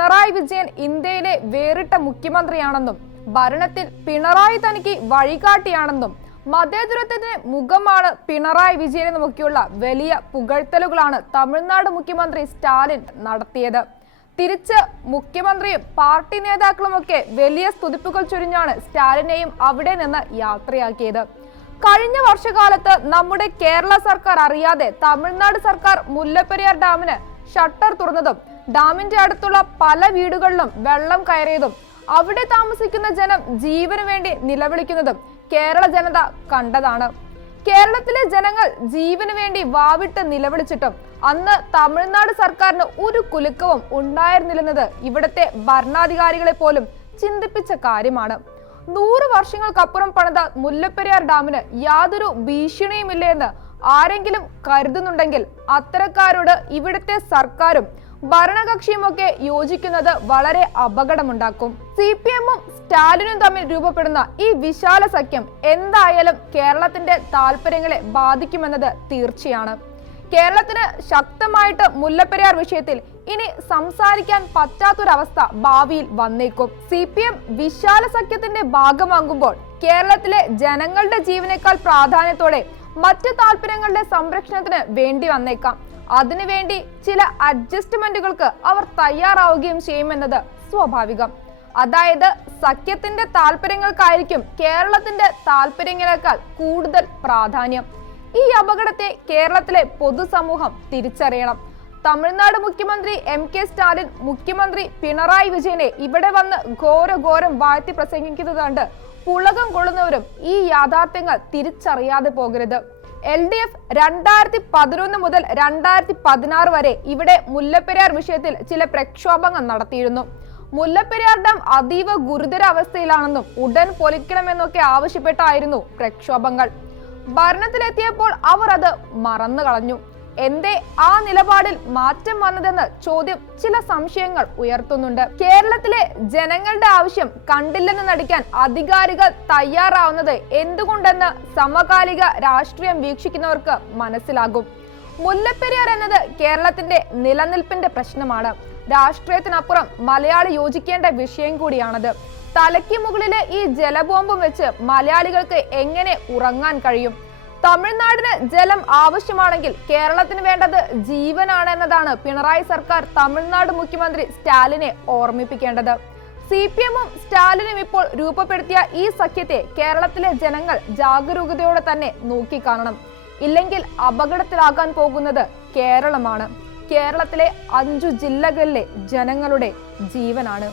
പിണറായി വിജയൻ ഇന്ത്യയിലെ വേറിട്ട മുഖ്യമന്ത്രിയാണെന്നും ഭരണത്തിൽ പിണറായി തനിക്ക് വഴികാട്ടിയാണെന്നും മതേതരത്വത്തിന്റെ മുഖമാണ് പിണറായി വിജയനെന്നുമൊക്കെയുള്ള വലിയ പുകഴ്ത്തലുകളാണ് തമിഴ്നാട് മുഖ്യമന്ത്രി സ്റ്റാലിൻ നടത്തിയത്. തിരിച്ച് മുഖ്യമന്ത്രിയും പാർട്ടി നേതാക്കളുമൊക്കെ വലിയ സ്തുതിപ്പുകൾ ചൊരിഞ്ഞാണ് സ്റ്റാലിനെയും അവിടെ നിന്ന് യാത്രയാക്കിയത്. കഴിഞ്ഞ വർഷകാലത്ത് നമ്മുടെ കേരള സർക്കാർ അറിയാതെ തമിഴ്നാട് സർക്കാർ മുല്ലപ്പെരിയാർ ഡാമിന് ഷട്ടർ തുറന്നതും ഡാമിന്റെ അടുത്തുള്ള പല വീടുകളിലും വെള്ളം കയറിയതും അവിടെ താമസിക്കുന്ന ജനം ജീവന് വേണ്ടി നിലവിളിക്കുന്നതും കേരള ജനത കണ്ടതാണ്. കേരളത്തിലെ ജനങ്ങൾ ജീവന് വേണ്ടി വാവിട്ട് നിലവിളിച്ചിട്ടും അന്ന് തമിഴ്നാട് സർക്കാരിന് ഒരു കുലുക്കവും ഉണ്ടായിരുന്നില്ലെന്നത് ഇവിടുത്തെ ഭരണാധികാരികളെ പോലും ചിന്തിപ്പിച്ച കാര്യമാണ്. 100 വർഷങ്ങൾക്കപ്പുറം പണിത മുല്ലപ്പെരിയാർ ഡാമിന് യാതൊരു ഭീഷണിയുമില്ല എന്ന് ആരെങ്കിലും കരുതുന്നുണ്ടെങ്കിൽ അത്തരക്കാരോട് ഇവിടുത്തെ സർക്കാരും ഭരണകക്ഷിയുമൊക്കെ യോജിക്കുന്നത് വളരെ അപകടമുണ്ടാക്കും. CPM-ഉം സ്റ്റാലിനും തമ്മിൽ രൂപപ്പെടുന്ന ഈ വിശാല സഖ്യം എന്തായാലും കേരളത്തിന്റെ താല്പര്യങ്ങളെ ബാധിക്കുമെന്നത് തീർച്ചയാണ്. കേരളത്തിന് ശക്തമായിട്ട് മുല്ലപ്പെരിയാർ വിഷയത്തിൽ ഇനി സംസാരിക്കാൻ പറ്റാത്തൊരവസ്ഥ ഭാവിയിൽ വന്നേക്കും. CPM വിശാല സഖ്യത്തിന്റെ ഭാഗമാകുമ്പോൾ കേരളത്തിലെ ജനങ്ങളുടെ ജീവനേക്കാൾ പ്രാധാന്യത്തോടെ മറ്റ് താല്പര്യങ്ങളുടെ സംരക്ഷണത്തിന് വേണ്ടി വന്നേക്കാം. അതിനുവേണ്ടി ചില അഡ്ജസ്റ്റ്മെന്റുകൾക്ക് അവർ തയ്യാറാവുകയും ചെയ്യുമെന്നത് സ്വാഭാവികം. അതായത് സഖ്യത്തിന്റെ താല്പര്യങ്ങൾക്കായിരിക്കും കേരളത്തിന്റെ താല്പര്യങ്ങളെക്കാൾ കൂടുതൽ പ്രാധാന്യം. ഈ അപകടത്തെ കേരളത്തിലെ പൊതുസമൂഹം തിരിച്ചറിയണം. തമിഴ്നാട് മുഖ്യമന്ത്രി MK സ്റ്റാലിൻ മുഖ്യമന്ത്രി പിണറായി വിജയനെ ഇവിടെ വന്ന് ഘോരം വാഴ്ത്തി പ്രസംഗിക്കുന്നത് കണ്ട് പുളകം കൊള്ളുന്നവരും ഈ യാഥാർത്ഥ്യങ്ങൾ തിരിച്ചറിയാതെ പോകരുത്. LDF 2011 മുതൽ 2016 വരെ ഇവിടെ മുല്ലപ്പെരിയാർ വിഷയത്തിൽ ചില പ്രക്ഷോഭങ്ങൾ നടത്തിയിരുന്നു. മുല്ലപ്പെരിയാർ ഡാം അതീവ ഗുരുതര അവസ്ഥയിലാണെന്നും ഉടൻ പൊളിക്കണമെന്നൊക്കെ ആവശ്യപ്പെട്ടായിരുന്നു പ്രക്ഷോഭങ്ങൾ. ഭരണത്തിലെത്തിയപ്പോൾ അവർ അത് മറന്നു കളഞ്ഞു. എന്തേ ആ നിലപാടിൽ മാറ്റം വന്നതെന്ന് ചോദ്യം ചില സംശയങ്ങൾ ഉയർത്തുന്നുണ്ട്. കേരളത്തിലെ ജനങ്ങളുടെ ആവശ്യം കണ്ടില്ലെന്ന് നടിക്കാൻ അധികാരികൾ തയ്യാറാവുന്നത് എന്തുകൊണ്ടെന്ന് സമകാലിക രാഷ്ട്രീയം വീക്ഷിക്കുന്നവർക്ക് മനസ്സിലാകും. മുല്ലപ്പെരിയാർ എന്നത് കേരളത്തിന്റെ നിലനിൽപ്പിന്റെ പ്രശ്നമാണ്. രാഷ്ട്രീയത്തിനപ്പുറം മലയാളി യോജിക്കേണ്ട വിഷയം കൂടിയാണത്. തലയ്ക്ക് മുകളിലെ ഈ ജലബോംബും വെച്ച് മലയാളികൾക്ക് എങ്ങനെ ഉറങ്ങാൻ കഴിയും? തമിഴ്നാടിന് ജലം ആവശ്യമാണെങ്കിൽ കേരളത്തിന് വേണ്ടത് ജീവനാണ് എന്നതാണ് പിണറായി സർക്കാർ തമിഴ്നാട് മുഖ്യമന്ത്രി സ്റ്റാലിനെ ഓർമ്മിപ്പിക്കേണ്ടത്. CPM-ഉം സ്റ്റാലിനും ഇപ്പോൾ രൂപപ്പെടുത്തിയ ഈ സഖ്യത്തെ കേരളത്തിലെ ജനങ്ങൾ ജാഗരൂകതയോടെ തന്നെ നോക്കിക്കാണണം. ഇല്ലെങ്കിൽ അപകടത്തിലാകാൻ പോകുന്നത് കേരളമാണ്. കേരളത്തിലെ 5 ജില്ലകളിലെ ജനങ്ങളുടെ ജീവനാണ്.